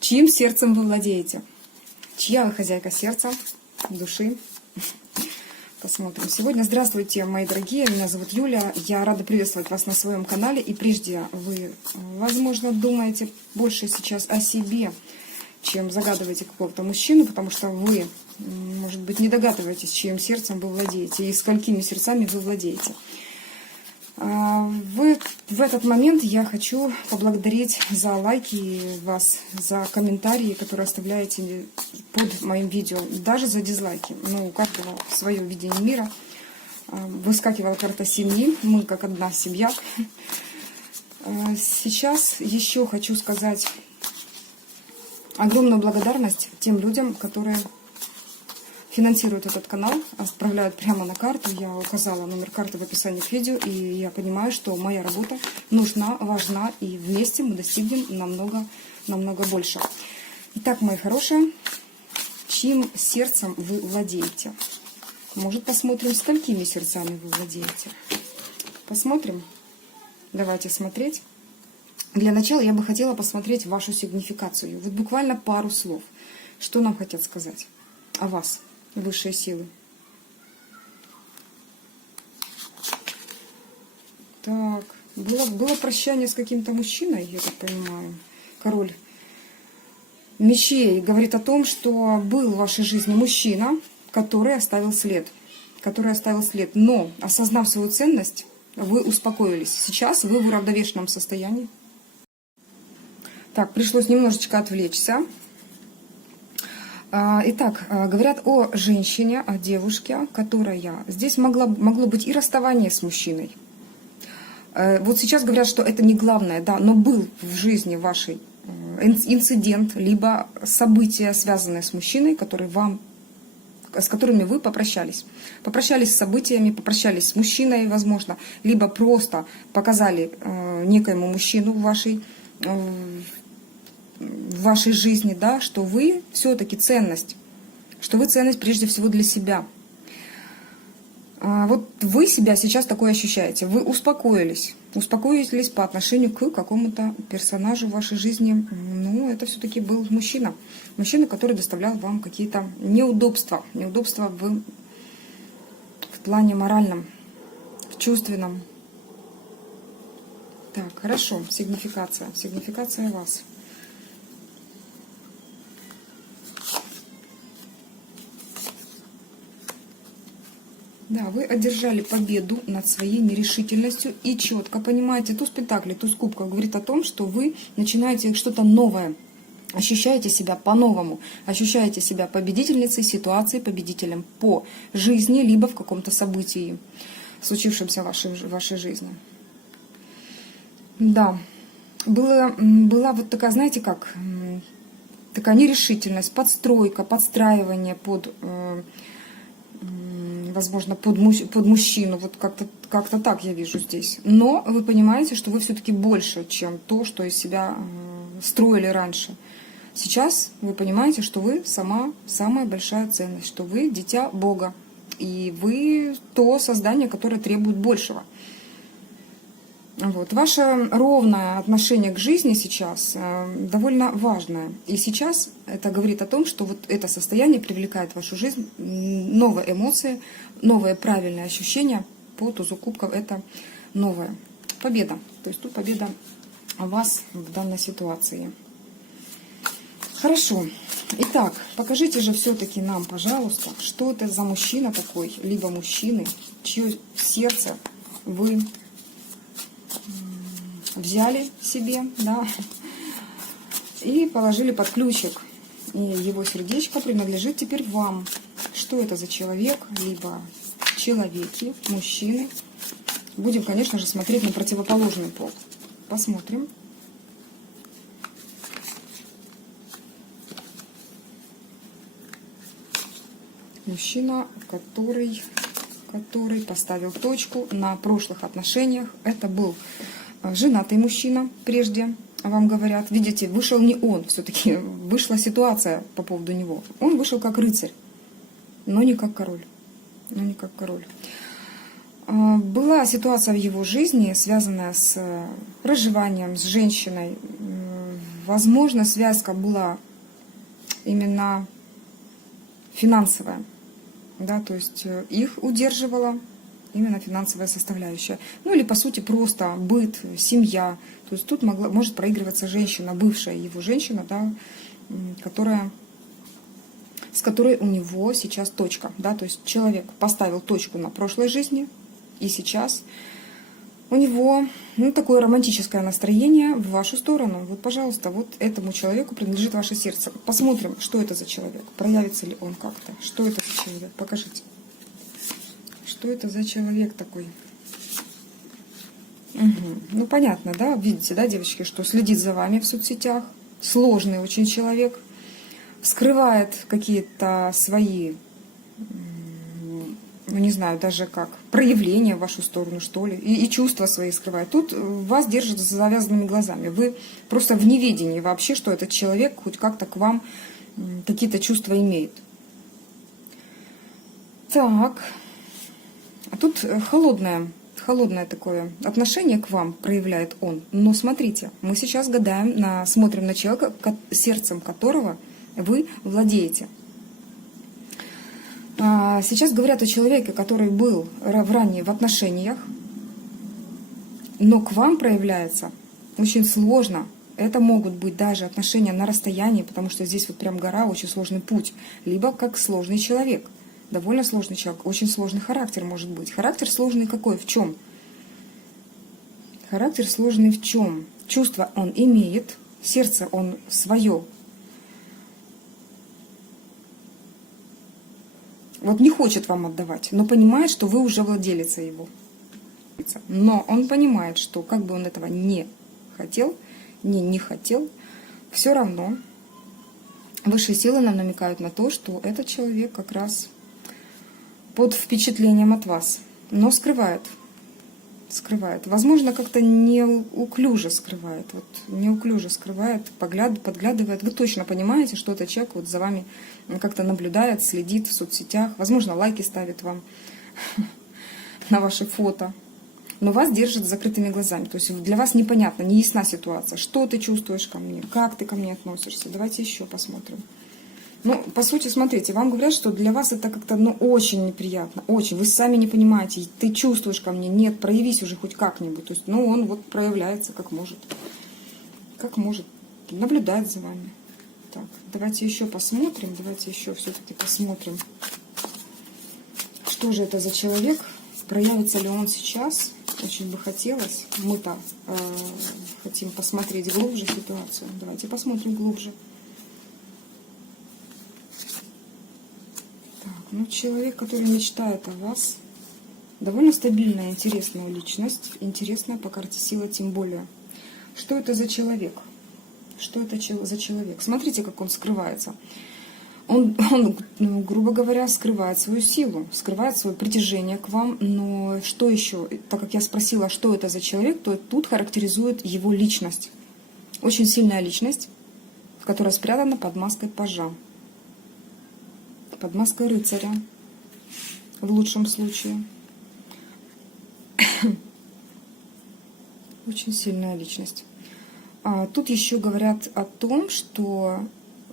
Чьим сердцем вы владеете? Чья вы хозяйка сердца, души? Посмотрим. Сегодня здравствуйте, мои дорогие. Меня зовут Юля. Я рада приветствовать вас на своем канале. И прежде вы, возможно, думаете больше сейчас о себе, чем загадываете какого-то мужчину, потому что вы, может быть, не догадываетесь, чьим сердцем вы владеете и сколькими сердцами вы владеете. В этот момент я хочу поблагодарить за лайки вас, за комментарии, которые оставляете под моим видео, даже за дизлайки. Но у каждого свое видение мира. Выскакивала карта семьи, мы как одна семья. Сейчас еще хочу сказать огромную благодарность тем людям, которые финансируют этот канал, отправляют прямо на карту. Я указала номер карты в описании к видео, и я понимаю, что моя работа нужна, важна, и вместе мы достигнем намного больше. Итак, мои хорошие, чьим сердцем вы владеете? Может, посмотрим, сколькими сердцами вы владеете? Посмотрим? Давайте смотреть. Для начала я бы хотела посмотреть вашу сигнификацию. Вот буквально пару слов. Что нам хотят сказать о вас? Высшие силы. Так, было прощание с каким-то мужчиной, я так понимаю. Король мечей говорит о том, что был в вашей жизни мужчина, который оставил след. Но, осознав свою ценность, вы успокоились. Сейчас вы в уравновешенном состоянии. Так, пришлось немножечко отвлечься. Итак, говорят о женщине, о девушке, которая... Здесь могло быть и расставание с мужчиной. Вот сейчас говорят, что это не главное, да, но был в жизни вашей инцидент, либо события, связанные с мужчиной, с которыми вы попрощались. Попрощались с событиями, попрощались с мужчиной, возможно, либо просто показали некоему мужчину в вашей жизни, да, что вы все-таки ценность, что вы ценность прежде всего для себя. Вот вы себя сейчас такое ощущаете, вы успокоились по отношению к какому-то персонажу в вашей жизни. Ну, это все-таки был мужчина, который доставлял вам какие-то неудобства в плане моральном, в чувственном. Так, хорошо, сигнификация вас. Да, вы одержали победу над своей нерешительностью и четко понимаете, туз пентаклей, туз кубков говорит о том, что вы начинаете что-то новое, ощущаете себя по-новому, ощущаете себя победительницей ситуации, победителем по жизни, либо в каком-то событии, случившемся в вашей жизни. Да, была вот такая, знаете как, такая нерешительность, подстройка, подстраивание возможно, под мужчину, вот как-то так я вижу здесь. Но вы понимаете, что вы все-таки больше, чем то, что из себя строили раньше. Сейчас вы понимаете, что вы самая большая ценность, что вы дитя Бога, и вы то создание, которое требует большего. Вот. Ваше ровное отношение к жизни сейчас довольно важное. И сейчас это говорит о том, что вот это состояние привлекает в вашу жизнь новые эмоции, новые правильные ощущения. По тузу кубков это новая победа. То есть тут победа о вас в данной ситуации. Хорошо. Итак, покажите же все-таки нам, пожалуйста, что это за мужчина такой, либо мужчины, чье сердце вы взяли себе, да, и положили под ключик. И его сердечко принадлежит теперь вам. Что это за человек, либо человеки, мужчины. Будем, конечно же, смотреть на противоположный пол. Посмотрим. Мужчина, который поставил точку на прошлых отношениях. Это был женатый мужчина прежде, вам говорят. Видите, вышел не он, все-таки вышла ситуация по поводу него. Он вышел как рыцарь, но не как король. Была ситуация в его жизни, связанная с проживанием с женщиной Возможно, связка была именно финансовая, да, то есть их удерживала именно финансовая составляющая. Ну или по сути просто быт, семья. То есть тут может проигрываться женщина, бывшая его женщина, да, с которой у него сейчас точка. Да, то есть человек поставил точку на прошлой жизни, и сейчас у него такое романтическое настроение в вашу сторону. Вот, пожалуйста, вот этому человеку принадлежит ваше сердце. Посмотрим, что это за человек. Проявится ли он как-то. Что это за человек? Покажите. Что это за человек такой? Угу. Ну, понятно, да? Видите, да, девочки, что следит за вами в соцсетях. Сложный очень человек. Скрывает какие-то свои, ну, не знаю, даже как, проявления в вашу сторону, что ли. И чувства свои скрывает. Тут вас держат с завязанными глазами. Вы просто в неведении вообще, что этот человек хоть как-то к вам какие-то чувства имеет. Так. А тут холодное такое отношение к вам проявляет он. Но смотрите, мы сейчас гадаем, смотрим на человека, сердцем которого вы владеете. Сейчас говорят о человеке, который был ранее в отношениях, но к вам проявляется очень сложно. Это могут быть даже отношения на расстоянии, потому что здесь вот прям гора, очень сложный путь. Либо как сложный человек. Довольно сложный человек, очень сложный характер может быть. Характер сложный какой? В чем? Характер сложный в чем? Чувство он имеет, сердце он свое. Вот не хочет вам отдавать, но понимает, что вы уже владелица его. Но он понимает, что как бы он этого не хотел, не хотел, все равно высшие силы нам намекают на то, что этот человек как раз под впечатлением от вас, но скрывает. Возможно, как-то неуклюже скрывает. Вот неуклюже скрывает, подглядывает. Вы точно понимаете, что этот человек вот за вами как-то наблюдает, следит в соцсетях. Возможно, лайки ставит вам на ваши фото. Но вас держит с закрытыми глазами. То есть для вас непонятно, не ясна ситуация. Что ты чувствуешь ко мне? Как ты ко мне относишься? Давайте еще посмотрим. Ну, по сути, смотрите, вам говорят, что для вас это как-то, очень неприятно, очень. Вы сами не понимаете, ты чувствуешь ко мне, нет, проявись уже хоть как-нибудь. То есть, он вот проявляется как может. Как может, наблюдает за вами. Так, давайте еще посмотрим, все-таки посмотрим, что же это за человек, проявится ли он сейчас. Очень бы хотелось, мы-то хотим посмотреть глубже ситуацию. Давайте посмотрим глубже. Человек, который мечтает о вас, довольно стабильная, интересная личность, интересная по карте сила тем более. Что это за человек? Что это за человек? Смотрите, как он скрывается. Он, грубо говоря, скрывает свою силу, скрывает свое притяжение к вам, но что еще? Так как я спросила, что это за человек, то тут характеризует его личность. Очень сильная личность, которая спрятана под маской пажа. Под маской рыцаря, в лучшем случае. Очень сильная личность. Тут еще говорят о том, что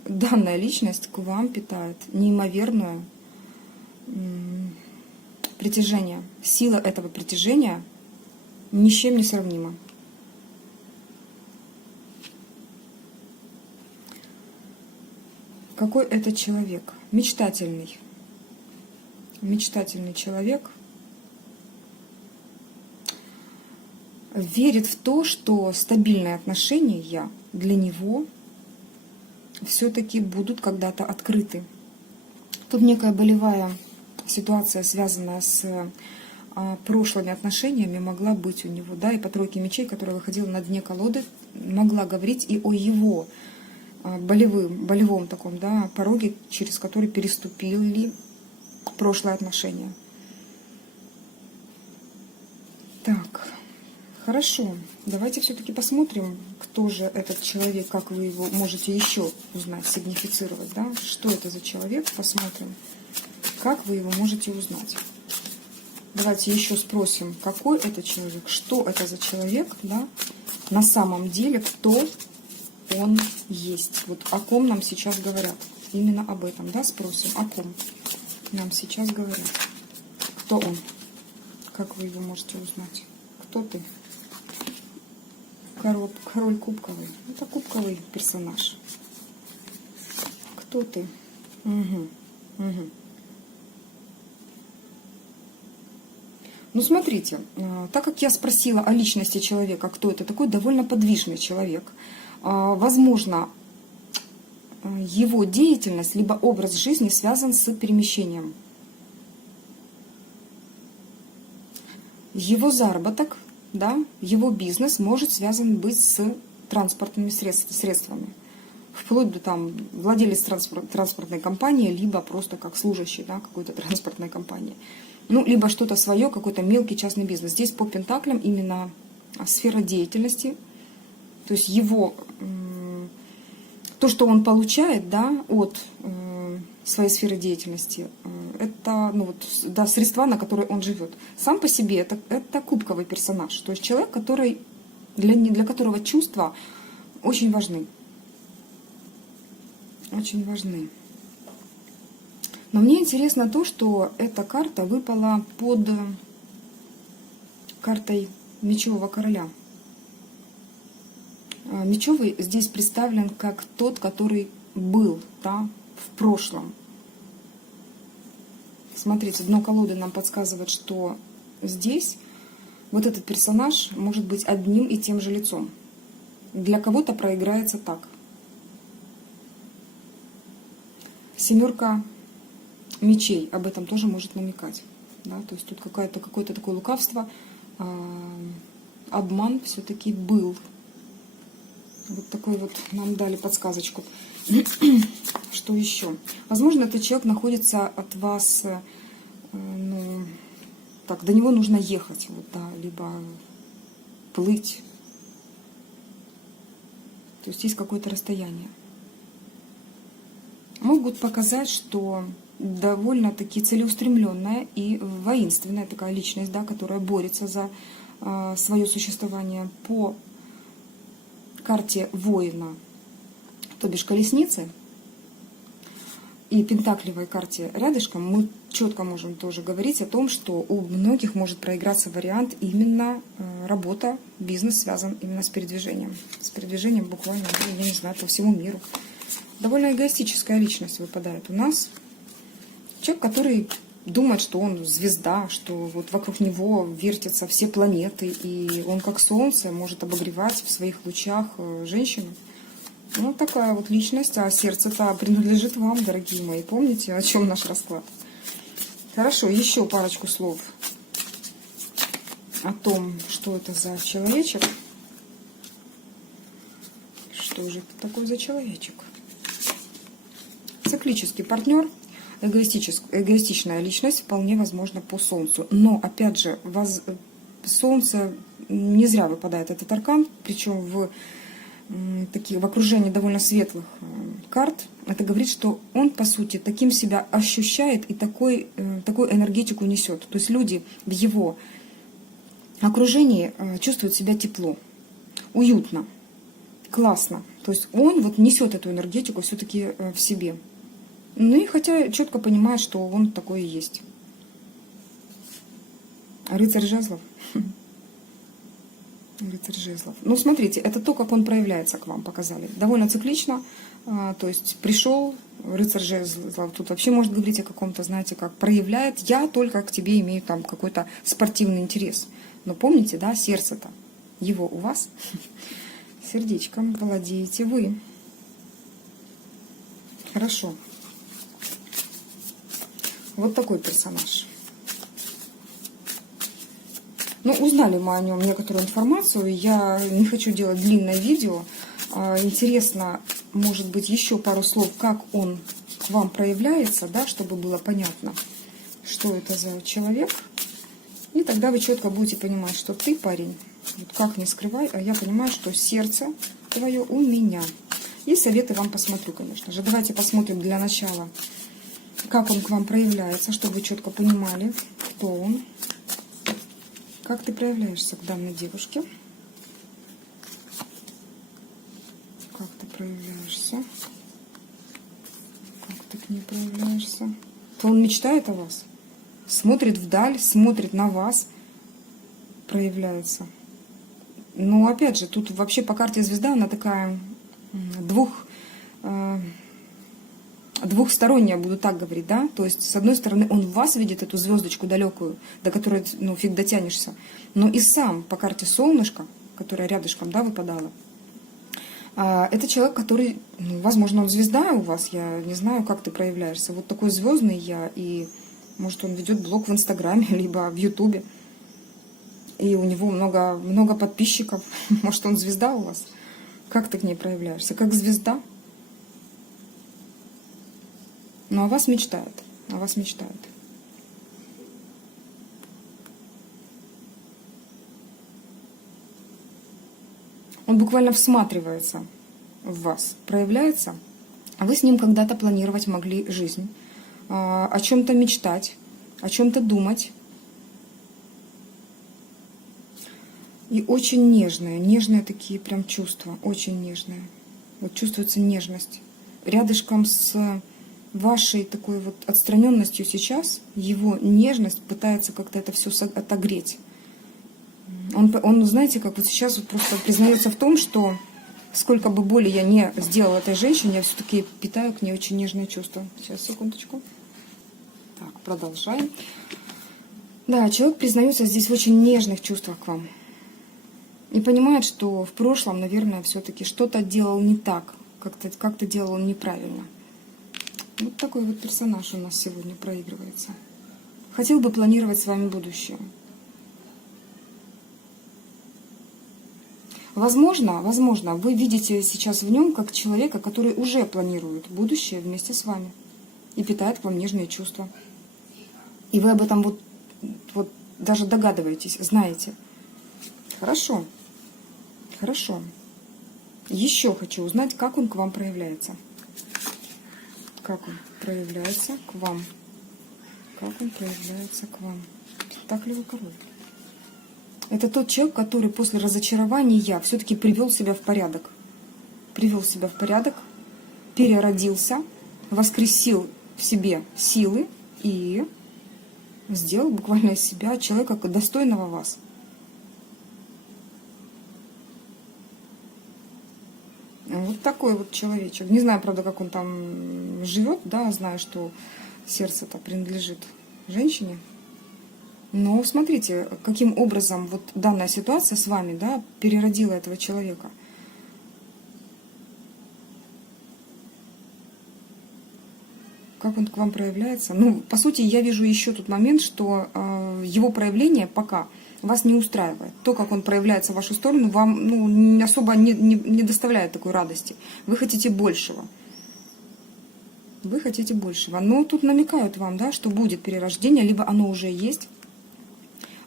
данная личность к вам питает неимоверное притяжение. Сила этого притяжения ни с чем не сравнима. Какой это человек? Мечтательный. Мечтательный человек. Верит в то, что стабильные отношения для него все-таки будут когда-то открыты. Тут некая болевая ситуация, связанная с прошлыми отношениями, могла быть у него. Да, и по тройке мечей, которая выходила на дне колоды, могла говорить и о его болевом таком, да, пороге, через который переступили прошлые отношения. Так, хорошо. Давайте все-таки посмотрим, кто же этот человек, как вы его можете еще узнать, сигнифицировать, да? Что это за человек, посмотрим, как вы его можете узнать. Давайте еще спросим, какой это человек, что это за человек, да? На самом деле, кто он есть. Вот о ком нам сейчас говорят. Именно об этом, да, спросим. О ком нам сейчас говорят. Кто он? Как вы его можете узнать? Кто ты? Король кубковый. Это кубковый персонаж. Кто ты? Угу. Угу. Ну, смотрите, так как я спросила о личности человека, кто это такой, довольно подвижный человек. Возможно, его деятельность, либо образ жизни связан с перемещением. Его заработок, да, его бизнес может связан быть с транспортными средствами. Вплоть до там владелец транспортной компании, либо просто как служащий, да, какой-то транспортной компании. Ну, либо что-то свое, какой-то мелкий частный бизнес. Здесь по пентаклям именно сфера деятельности, то есть его, то, что он получает, да, от своей сферы деятельности, это, ну, вот, да, средства, на которые он живет. Сам по себе это кубковый персонаж, то есть человек, который, для которого чувства очень важны. Очень важны. Но мне интересно то, что эта карта выпала под картой Мечевого короля. Мечевый здесь представлен как тот, который был, да, в прошлом. Смотрите, дно колоды нам подсказывает, что здесь вот этот персонаж может быть одним и тем же лицом. Для кого-то проиграется так. Семерка мечей об этом тоже может намекать. Да? То есть тут какое-то такое лукавство, обман все-таки был. Вот такой вот нам дали подсказочку. Что еще? Возможно, этот человек находится от вас, ну, так, до него нужно ехать, вот, да, либо плыть. То есть есть какое-то расстояние. Могут показать, что довольно-таки целеустремленная и воинственная такая личность, да, которая борется за свое существование по карте воина, то бишь колесницы, и пентаклевой карте рядышком, мы четко можем тоже говорить о том, что у многих может проиграться вариант именно работа, бизнес связан именно с передвижением. С передвижением буквально, я не знаю, по всему миру. Довольно эгоистическая личность выпадает у нас. Человек, который думает, что он звезда, что вот вокруг него вертятся все планеты, и он как солнце может обогревать в своих лучах женщину. Ну, такая вот личность, а сердце-то принадлежит вам, дорогие мои. Помните, о чем наш расклад? Хорошо, еще парочку слов о том, что это за человечек. Что же это такое за человечек? Циклический партнер, эгоистичная личность, вполне возможно по Солнцу. Но, опять же, Солнце не зря выпадает этот аркан, причем в окружении довольно светлых карт. Это говорит, что он, по сути, таким себя ощущает и такую энергетику несет. То есть люди в его окружении чувствуют себя тепло, уютно, классно. То есть он вот несет эту энергетику все-таки в себе. Ну и хотя четко понимает, что он такой и есть. Рыцарь жезлов. Рыцарь жезлов. Ну, смотрите, это то, как он проявляется к вам, показали. Довольно циклично. То есть пришел рыцарь жезлов. Тут вообще может говорить о каком-то, знаете, как проявляет. Я только к тебе имею там какой-то спортивный интерес. Но помните, да, сердце-то его у вас. Сердечком владеете вы. Хорошо. Вот такой персонаж. Ну, узнали мы о нем некоторую информацию. Я не хочу делать длинное видео. Интересно, может быть, еще пару слов, как он к вам проявляется, да, чтобы было понятно, что это за человек. И тогда вы четко будете понимать, что ты, парень, вот как не скрывай, а я понимаю, что сердце твое у меня. И советы вам посмотрю, конечно же. Давайте посмотрим для начала, как он к вам проявляется, чтобы вы четко понимали, кто он. Как ты проявляешься к данной девушке? Как ты как не проявляешься? То он мечтает о вас. Смотрит вдаль, смотрит на вас, проявляется. Но опять же, тут вообще по карте звезда, она такая двухсторонняя, буду так говорить, да? То есть, с одной стороны, он в вас видит эту звездочку далекую, до которой, ну, фиг дотянешься. Но и сам по карте солнышко, которое рядышком, да, выпадало, это человек, который, ну, возможно, он звезда у вас, я не знаю, как ты проявляешься. Вот такой звездный я, и может он ведет блог в Инстаграме, либо в Ютубе. И у него много подписчиков. Может, он звезда у вас? Как ты к ней проявляешься? Как звезда? Но о вас мечтает. О вас мечтает. Он буквально всматривается в вас, проявляется. А вы с ним когда-то планировать могли жизнь. О чем-то мечтать, о чем-то думать. И очень нежные такие прям чувства, очень нежные. Вот чувствуется нежность. Рядышком с вашей такой вот отстраненностью сейчас, его нежность пытается как-то это все отогреть. Он, знаете, как вот сейчас вот просто признается в том, что сколько бы боли я не сделала этой женщине, я все-таки питаю к ней очень нежные чувства. Сейчас, секундочку. Так, продолжаем. Да, человек признается здесь в очень нежных чувствах к вам. И понимает, что в прошлом, наверное, все-таки что-то делал не так, как-то делал он неправильно. Вот такой вот персонаж у нас сегодня проигрывается. Хотел бы планировать с вами будущее. Возможно, вы видите сейчас в нем как человека, который уже планирует будущее вместе с вами и питает к вам нежные чувства. И вы об этом вот даже догадываетесь, знаете. Хорошо. Хорошо. Еще хочу узнать, как он к вам проявляется. Как он проявляется к вам. Как он проявляется к вам. Пентаклевый король. Это тот человек, который после разочарования все-таки привел себя в порядок. Привел себя в порядок, переродился, воскресил в себе силы и сделал буквально из себя человека достойного вас. Вот такой вот человечек. Не знаю, правда, как он там живет, да, знаю, что сердце-то принадлежит женщине. Но смотрите, каким образом вот данная ситуация с вами, да, переродила этого человека. Как он к вам проявляется? Ну, по сути, я вижу еще тот момент, что его проявление пока вас не устраивает. То, как он проявляется в вашу сторону, вам, ну, особо не доставляет такой радости. Вы хотите большего. Вы хотите большего. Но тут намекают вам, да, что будет перерождение, либо оно уже есть.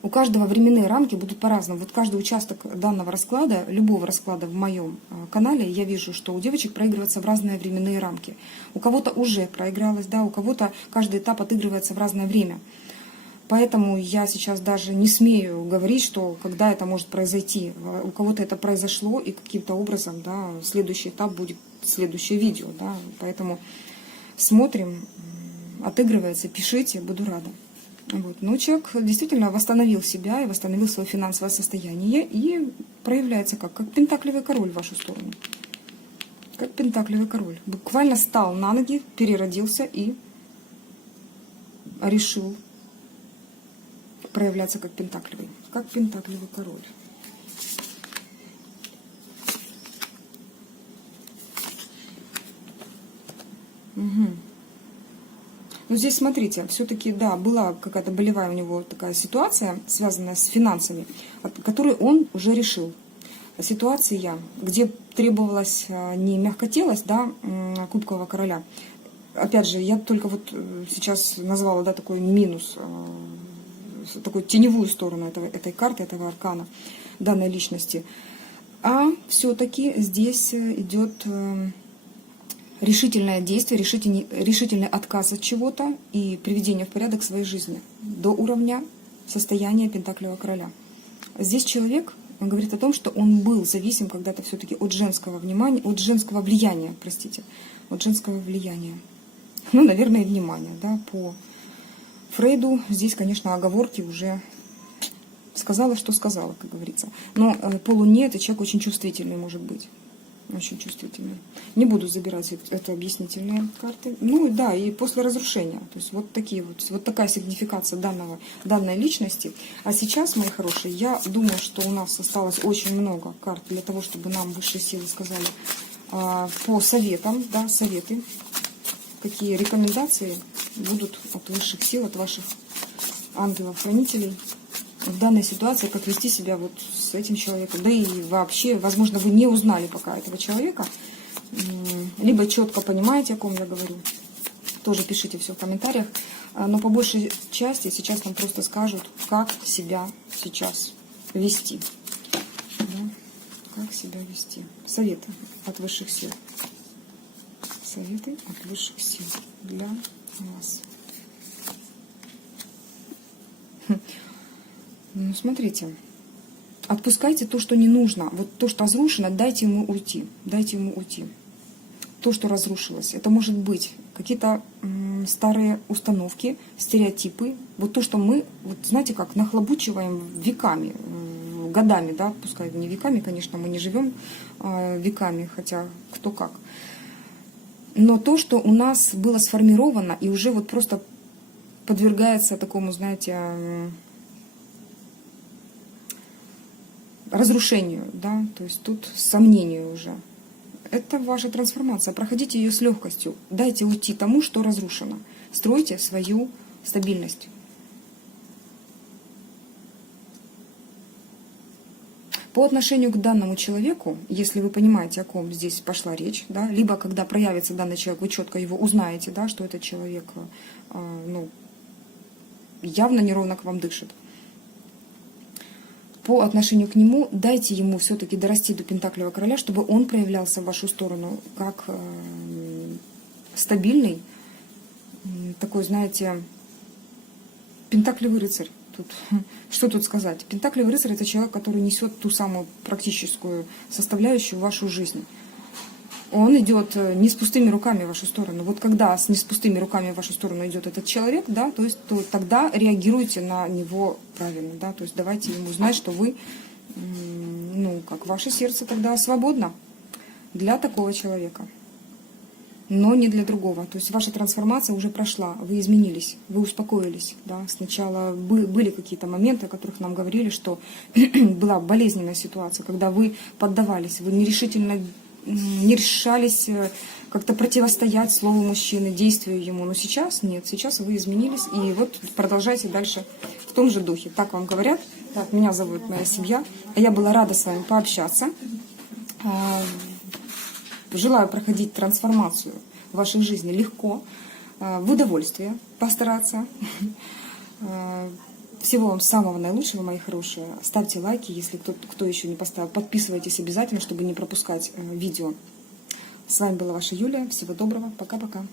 У каждого временные рамки будут по-разному. Вот каждый участок данного расклада, любого расклада в моем канале, я вижу, что у девочек проигрываются в разные временные рамки. У кого-то уже проигралось, да, у кого-то каждый этап отыгрывается в разное время. Поэтому я сейчас даже не смею говорить, что когда это может произойти. У кого-то это произошло, и каким-то образом, да, следующий этап будет следующее видео. Да. Поэтому смотрим, отыгрывается, пишите, буду рада. Вот. Но человек действительно восстановил себя и восстановил свое финансовое состояние и проявляется как пентаклевый король в вашу сторону. Как пентаклевый король. Буквально стал на ноги, переродился и решил проявляться как пентаклевый король. Угу. Ну, здесь, смотрите, все-таки, да, была какая-то болевая у него такая ситуация, связанная с финансами, которую он уже решил. Ситуация, где требовалась не мягкотелость, да, кубкового короля. Опять же, я только вот сейчас назвала, да, такой минус, такую теневую сторону этой карты, этого аркана, данной личности. А все-таки здесь идет решительное действие, решительный отказ от чего-то и приведение в порядок своей жизни до уровня состояния пентаклевого короля. Здесь человек, он говорит о том, что он был зависим когда-то все-таки от женского внимания, от женского влияния, простите, от женского влияния. Ну, наверное, и внимание, да, по Фрейду. Здесь, конечно, оговорки уже сказала, что сказала, как говорится. Но по Луне этот человек очень чувствительный может быть. Очень чувствительный. Не буду забирать это объяснительные карты. Ну да, и после разрушения. То есть вот такие вот такая сигнификация данной личности. А сейчас, мои хорошие, я думаю, что у нас осталось очень много карт для того, чтобы нам высшие силы сказали по советам, да, советы, какие рекомендации будут от высших сил, от ваших ангелов-хранителей в данной ситуации, как вести себя вот с этим человеком. Да и вообще, возможно, вы не узнали пока этого человека, либо четко понимаете, о ком я говорю. Тоже пишите все в комментариях. Но по большей части сейчас нам просто скажут, как себя сейчас вести. Да? Как себя вести. Советы от высших сил. Советы от высших сил для вас. Ну, смотрите, отпускайте то, что не нужно. Вот то, что разрушено, дайте ему уйти. Дайте ему уйти. То, что разрушилось. Это может быть какие-то старые установки, стереотипы. Вот то, что мы, вот знаете как, нахлобучиваем веками, годами, да, пускай не веками, конечно, мы не живем веками, хотя кто как. Но то, что у нас было сформировано и уже вот просто подвергается такому, знаете, разрушению, да, то есть тут сомнению уже. Это ваша трансформация. Проходите ее с легкостью. Дайте уйти тому, что разрушено. Стройте свою стабильность. По отношению к данному человеку, если вы понимаете, о ком здесь пошла речь, да, либо когда проявится данный человек, вы четко его узнаете, да, что этот человек ну, явно неровно к вам дышит. По отношению к нему дайте ему все-таки дорасти до Пентаклевого короля, чтобы он проявлялся в вашу сторону как стабильный, такой, знаете, Пентаклевый рыцарь. Тут, что тут сказать? Пентаклевый рыцарь — это человек, который несет ту самую практическую составляющую в вашу жизнь. Он идет не с пустыми руками в вашу сторону. Вот когда не с пустыми руками в вашу сторону идет этот человек, да, то есть тогда реагируйте на него правильно, да, то есть давайте ему знать, что вы, ну, как ваше сердце тогда свободно для такого человека, но не для другого. То есть ваша трансформация уже прошла, вы изменились, вы успокоились, да. Сначала были какие-то моменты, о которых нам говорили, что была болезненная ситуация, когда вы поддавались, вы нерешительно не решались как-то противостоять слову мужчины, действию ему. Но сейчас нет, сейчас вы изменились, и вот продолжайте дальше в том же духе. Так вам говорят. Так, меня зовут моя семья. Я была рада с вами пообщаться. Желаю проходить трансформацию в вашей жизни легко, в удовольствие постараться. Всего вам самого наилучшего, мои хорошие. Ставьте лайки, если кто еще не поставил. Подписывайтесь обязательно, чтобы не пропускать видео. С вами была ваша Юлия. Всего доброго. Пока-пока.